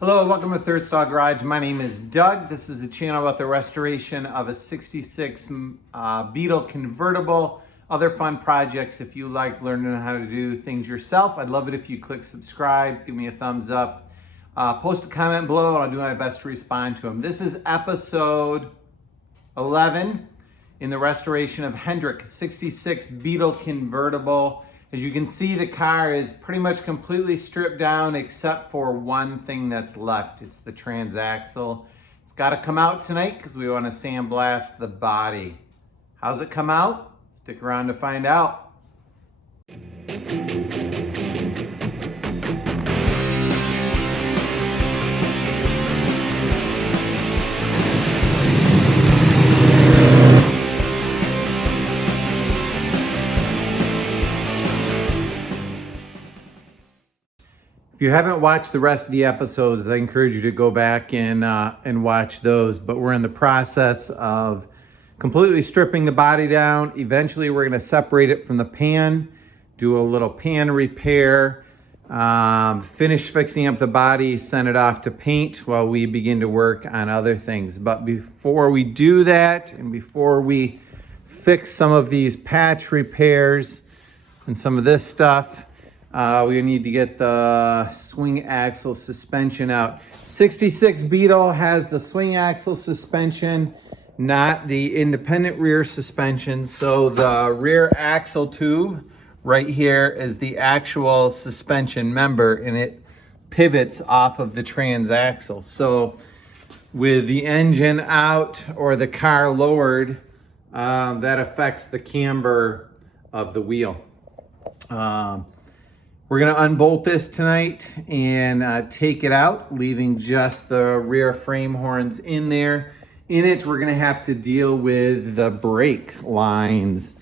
Hello, welcome to Third Stall Garage. My name is Doug. This is a channel about the restoration of a 66 Beetle Convertible. Other fun projects if you like learning how to do things yourself. I'd love it if you click subscribe, give me a thumbs up, post a comment below, and I'll do my best to respond to them. This is episode 11 in the restoration of Hendrick 66 Beetle Convertible. As you can see, the car is pretty much completely stripped down except for one thing that's left. It's the transaxle. It's got to come out tonight because we want to sandblast the body. How's it come out? Stick around to find out. If you haven't watched the rest of the episodes, I encourage you to go back and watch those. But we're in the process of completely stripping the body down. Eventually, we're going to separate it from the pan, do a little pan repair, finish fixing up the body, send it off to paint while we begin to work on other things. But before we do that, and before we fix some of these patch repairs and some of this stuff, we need to get the swing axle suspension out. 66 Beetle has the swing axle suspension, not the independent rear suspension. So the rear axle tube right here is the actual suspension member, and it pivots off of the transaxle. So with the engine out or the car lowered, that affects the camber of the wheel. We're gonna unbolt this tonight and take it out, leaving just the rear frame horns in there. In it, we're gonna have to deal with the brake lines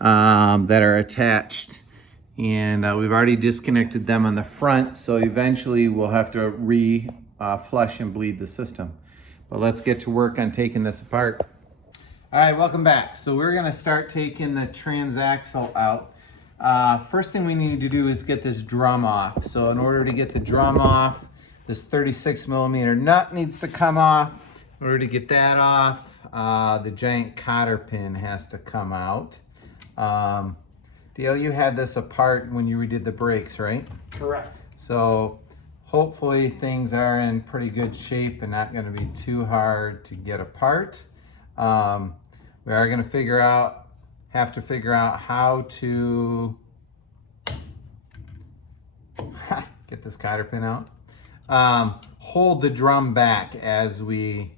that are attached. And we've already disconnected them on the front, so eventually we'll have to flush and bleed the system. But let's get to work on taking this apart. All right, welcome back. So we're gonna start taking the transaxle out. First thing we need to do is get this drum off. So in order to get the drum off, this 36 millimeter nut needs to come off. In order to get that off, the giant cotter pin has to come out. Dale, you had this apart when you redid the brakes, right? Correct. So hopefully things are in pretty good shape and not going to be too hard to get apart. We are going to have to figure out how to get this cotter pin out. Hold the drum back as we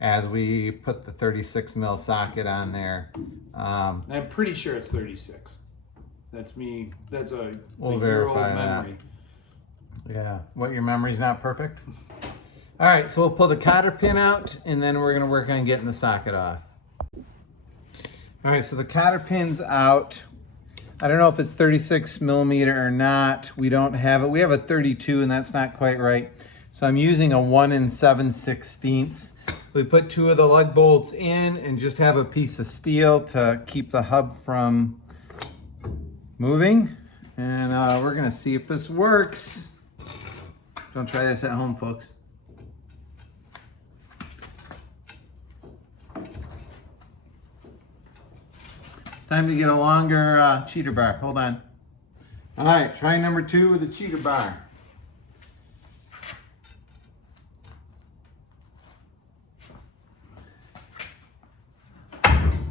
put the 36 mil socket on there. I'm pretty sure it's 36. That's me. That's a We'll year-old verify memory. that. Yeah, what, your memory's not perfect? All right, so we'll pull the cotter pin out and then we're gonna work on getting the socket off. All right, so the cotter pin's out. I don't know if it's 36 millimeter or not. We don't have it. We have a 32 and that's not quite right. So I'm using a 1 7/16. We put 2 of the lug bolts in and just have a piece of steel to keep the hub from moving. And we're gonna see if this works. Don't try this at home, folks. Time to get a longer cheater bar. Hold on. All right, try number 2 with the cheater bar.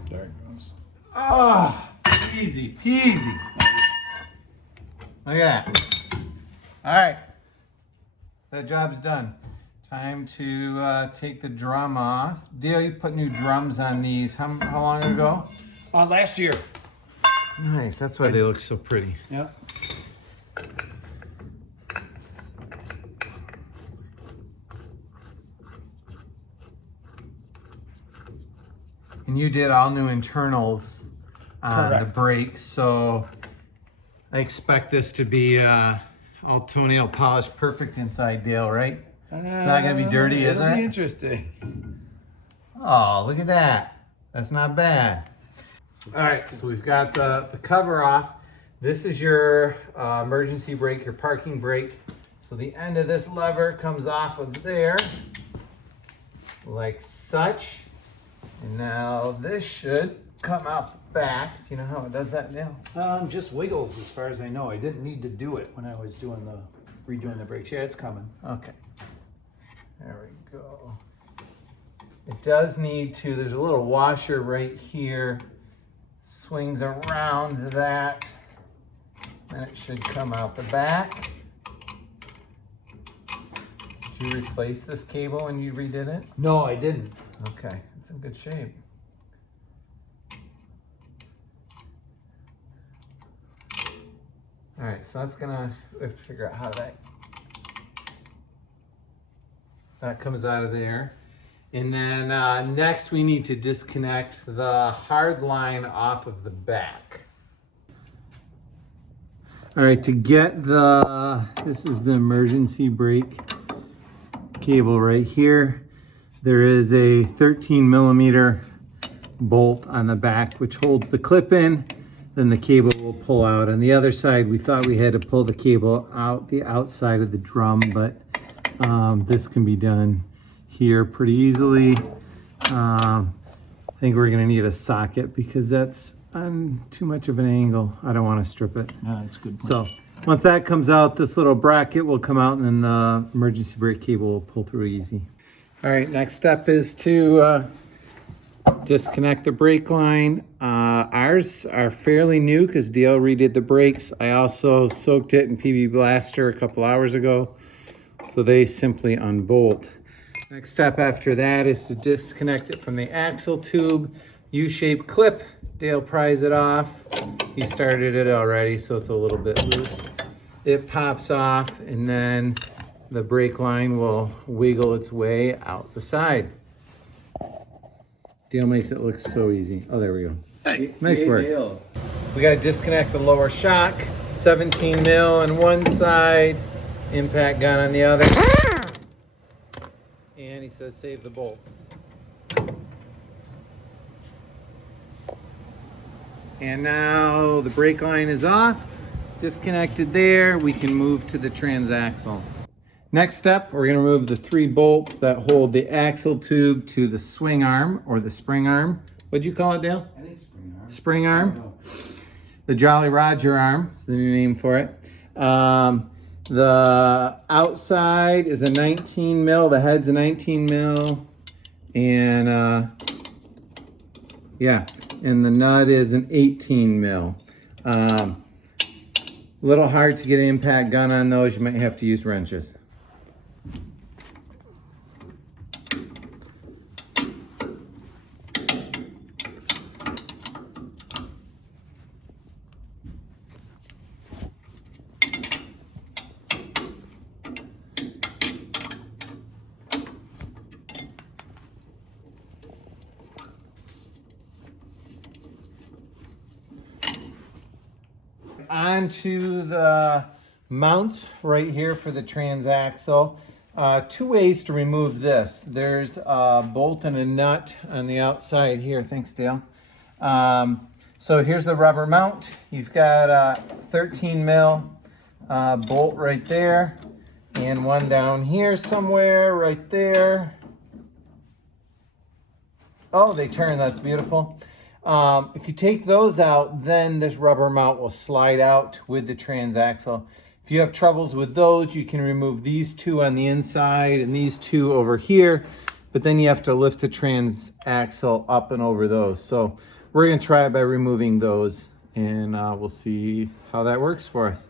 There it goes. Oh, easy peasy. Look at that. All right, that job's done. Time to take the drum off. Dale, you put new drums on these. How long ago? Last year. Nice, that's why they look so pretty. Yep. And you did all new internals on the Correct. brakes, so I expect this to be all toenail polished perfect inside, Dale, right? It's not gonna be dirty, is It'll be it? interesting. Oh, look at that. That's not bad. All right, so we've got the cover off. This is your emergency brake, your parking brake. So the end of this lever comes off of there, like such. And now this should come out back. Do you know how it does that now? Just wiggles as far as I know. I didn't need to do it when I was doing redoing the brakes. Yeah, it's coming. Okay. There we go. It does need to, there's a little washer right here. Swings around that. And it should come out the back. Did you replace this cable when you redid it? No, I didn't. Okay, it's in good shape. All right, so that's gonna, we have to figure out how that comes out of there. And then next we need to disconnect the hard line off of the back. All right, to get this is the emergency brake cable right here. There is a 13 millimeter bolt on the back which holds the clip in. Then the cable will pull out. On the other side, we thought we had to pull the cable out the outside of the drum, but this can be done here pretty easily. I think we're gonna need a socket because that's on too much of an angle. I don't want to strip it. No, that's good. So once that comes out, this little bracket will come out and then the emergency brake cable will pull through easy. All right, next step is to disconnect the brake line. Ours are fairly new because Dale redid the brakes. I also soaked it in PB Blaster a couple hours ago, so they simply unbolt. Next step after that is to disconnect it from the axle tube. U-shaped clip. Dale pries it off. He started it already, so it's a little bit loose. It pops off, and then the brake line will wiggle its way out the side. Dale makes it look so easy. Oh, there we go. Hey, nice work. Dale. We got to disconnect the lower shock. 17 mil on one side, impact gun on the other. And he says save the bolts. And now the brake line is off. Disconnected there. We can move to the transaxle. Next step, we're going to remove the 3 bolts that hold the axle tube to the swing arm or the spring arm. What'd you call it, Dale? I think spring arm. Spring arm. The Jolly Roger arm is the new name for it. The outside is a 19 mil. The head's a 19 mil. And yeah, and the nut is an 18 mil. A little hard to get an impact gun on those. You might have to use wrenches. Onto the mount right here for the transaxle. 2 ways to remove this. There's a bolt and a nut on the outside here. Thanks, Dale. So here's the rubber mount. You've got a 13 mil bolt right there and one down here somewhere right there. Oh, they turn. That's beautiful. If you take those out, then this rubber mount will slide out with the transaxle. If you have troubles with those, you can remove these 2 on the inside and these 2 over here, but then you have to lift the transaxle up and over those. So we're going to try it by removing those, and we'll see how that works for us.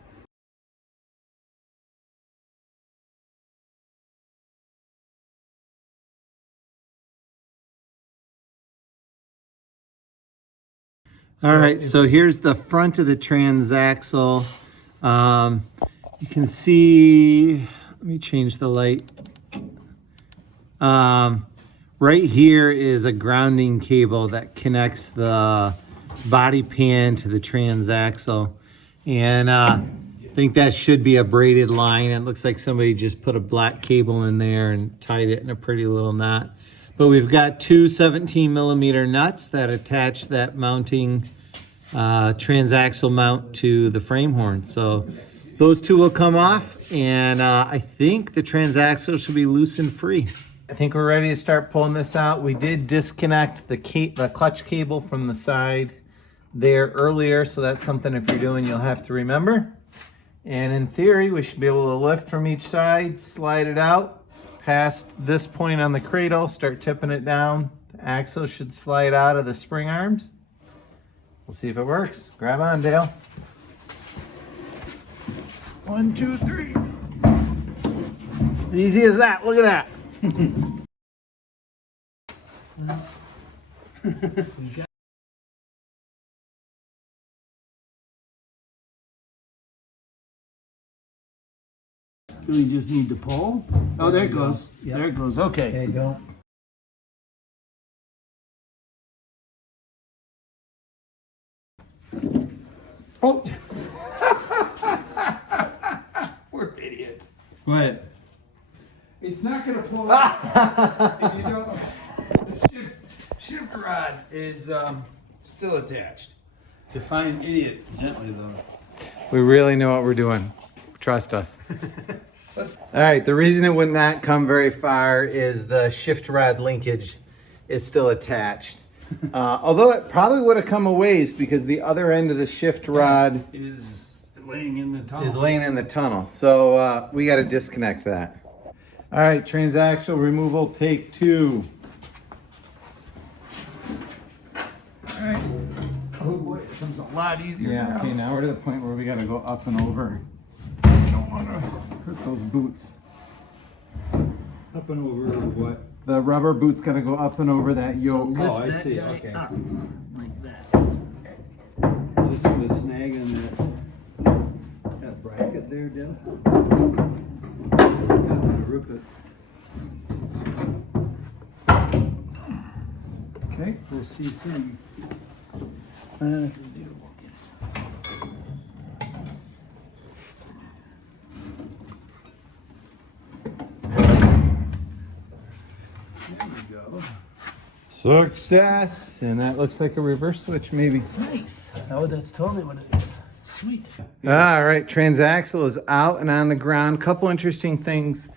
All right, so here's the front of the transaxle. You can see, let me change the light. Right here is a grounding cable that connects the body pan to the transaxle. And I think that should be a braided line. It looks like somebody just put a black cable in there and tied it in a pretty little knot. But we've got 2 17 millimeter nuts that attach that mounting transaxle mount to the frame horn. So those two will come off, and I think the transaxle should be loose and free. I think we're ready to start pulling this out. We did disconnect the clutch cable from the side there earlier, so that's something if you're doing you'll have to remember. And in theory, we should be able to lift from each side, slide it out past this point on the cradle, start tipping it down. The axle should slide out of the spring arms. We'll see if it works. Grab on, Dale. 1, 2, 3. Easy as that. Look at that. Do we just need to pull? Oh, there it goes. Yep. There it goes. Okay. Okay, go. Oh. We're idiots. What? It's not going to pull out. If you don't, the shift rod is still attached. Define idiot gently, though. We really know what we're doing. Trust us. All right, the reason it would not come very far is the shift rod linkage is still attached. Although it probably would have come a ways because the other end of the shift rod is laying in the tunnel. So we got to disconnect that. All right, transaxle removal, take 2. All right. Oh boy, it becomes a lot easier. Yeah, now. okay, now we're to the point where we got to go up and over. I don't want to hurt those boots. Up and over what? The rubber boots got to go up and over that yoke. Oh, I that see. guy Okay. up, Like that. Just going to snag in that bracket there, Dale. Rip it. Okay. We'll see soon. There we go. Success! And that looks like a reverse switch, maybe. Nice. Oh, that's totally what it is. Sweet. All right, transaxle is out and on the ground. Couple interesting things.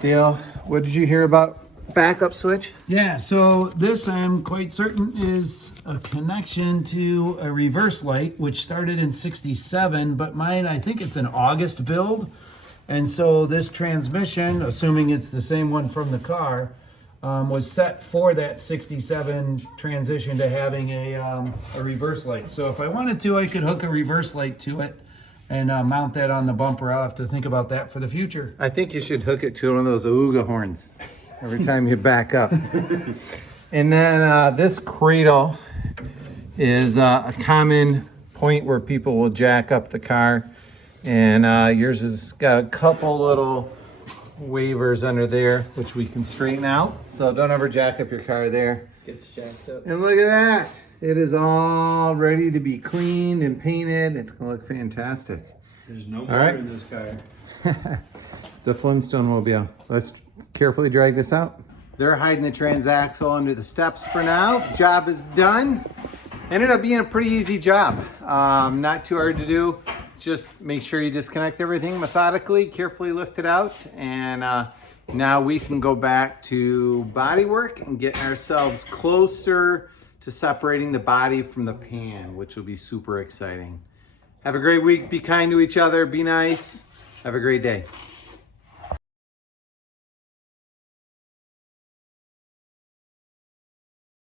Dale, what did you hear about backup switch? Yeah, so this I'm quite certain is a connection to a reverse light, which started in '67, but mine, I think it's an August build. And so this transmission, assuming it's the same one from the car, was set for that '67 transition to having a reverse light. So if I wanted to, I could hook a reverse light to it and mount that on the bumper. I'll have to think about that for the future. I think you should hook it to one of those Auga horns every time you back up. And then this cradle is a common point where people will jack up the car. And yours has got a couple little wavers under there, which we can straighten out. So don't ever jack up your car there. Gets jacked up. And look at that. It is all ready to be cleaned and painted. It's gonna look fantastic. There's no All right. in this car. It's a Flintstone mobile. Let's carefully drag this out. They're hiding the transaxle under the steps for now. Job is done. Ended up being a pretty easy job. Not too hard to do. Just make sure you disconnect everything methodically, carefully lift it out, and now we can go back to body work and get ourselves closer to separating the body from the pan, which will be super exciting. Have a great week. Be kind to each other. Be nice. Have a great day.